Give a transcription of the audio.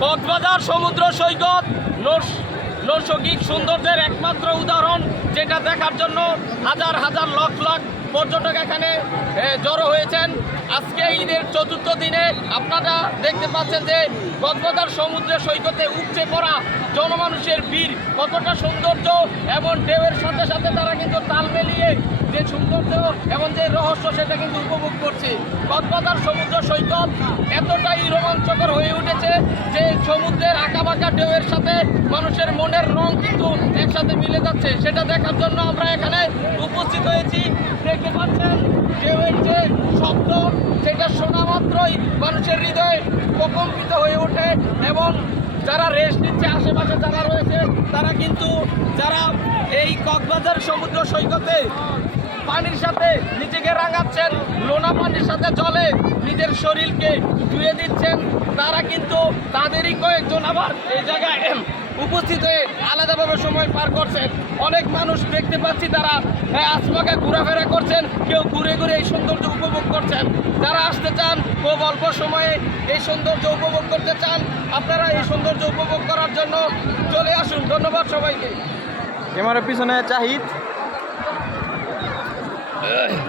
কক্সবাজার সমুদ্র সৈকত নৈস- নৈসর্গিক সৌন্দর্যের একমাত্র উদাহরণ, যেটা দেখার জন্য হাজার হাজার লক্ষ লাখ পর্যটক এখানে জড়ো হয়েছেন। আজকে ঈদের চতুর্থ দিনে আপনারা দেখতে পাচ্ছেন যে কক্সবাজার সমুদ্র সৈকতে উপচে পড়া জনমানুষের ভিড় কতটা সৌন্দর্য এবং ঢেউয়ের সাথে সাথে তারা কিন্তু তাল মিলিয়ে যে সৌন্দর্য এবং যে রহস্য সেটা কিন্তু উপভোগ করছে। কক্সবাজার সমুদ্র সৈকত এতটাই রোমাঞ্চকর সমুদ্রের আঁকা আঁকাবাঁকা ঢেউয়ের সাথে মানুষের মনের রং কিন্তু একসাথে মিলে যাচ্ছে। সেটা দেখার জন্য আমরা এখানে উপস্থিত হয়েছি। দেখতে পাচ্ছেন ঢেউয়ের যে শব্দ, সেটা শোনা মাত্রই মানুষের হৃদয়ে প্রকম্পিত হয়ে ওঠে এবং যারা রেস্ট নিচ্ছে, আশেপাশে যারা রয়েছে, তারা কিন্তু, যারা এই কক্সবাজার সমুদ্র সৈকতে পানির সাথে নিজেকে রাঙাচ্ছেন, লোনা পানির সাথে জলে নিজের শরীরকে ধুয়ে দিচ্ছেন। তারা কিন্তু তাদেরই কয়েকজন আবার এই জায়গায় উপস্থিত হয়ে আলাদাভাবে সময় পার করছেন। অনেক মানুষ দেখতে পাচ্ছি তারা আশপাশে ঘোরাফেরা করছেন, কেউ ঘুরে ঘুরে এই সৌন্দর্য উপভোগ করছেন। যারা আসতে চান খুব অল্প সময়ে এই সৌন্দর্য উপভোগ করতে চান, আপনারা এই সৌন্দর্য উপভোগ করার জন্য চলে আসুন। ধন্যবাদ সবাইকে। ক্যামেরার পিছনে চাহিদ は。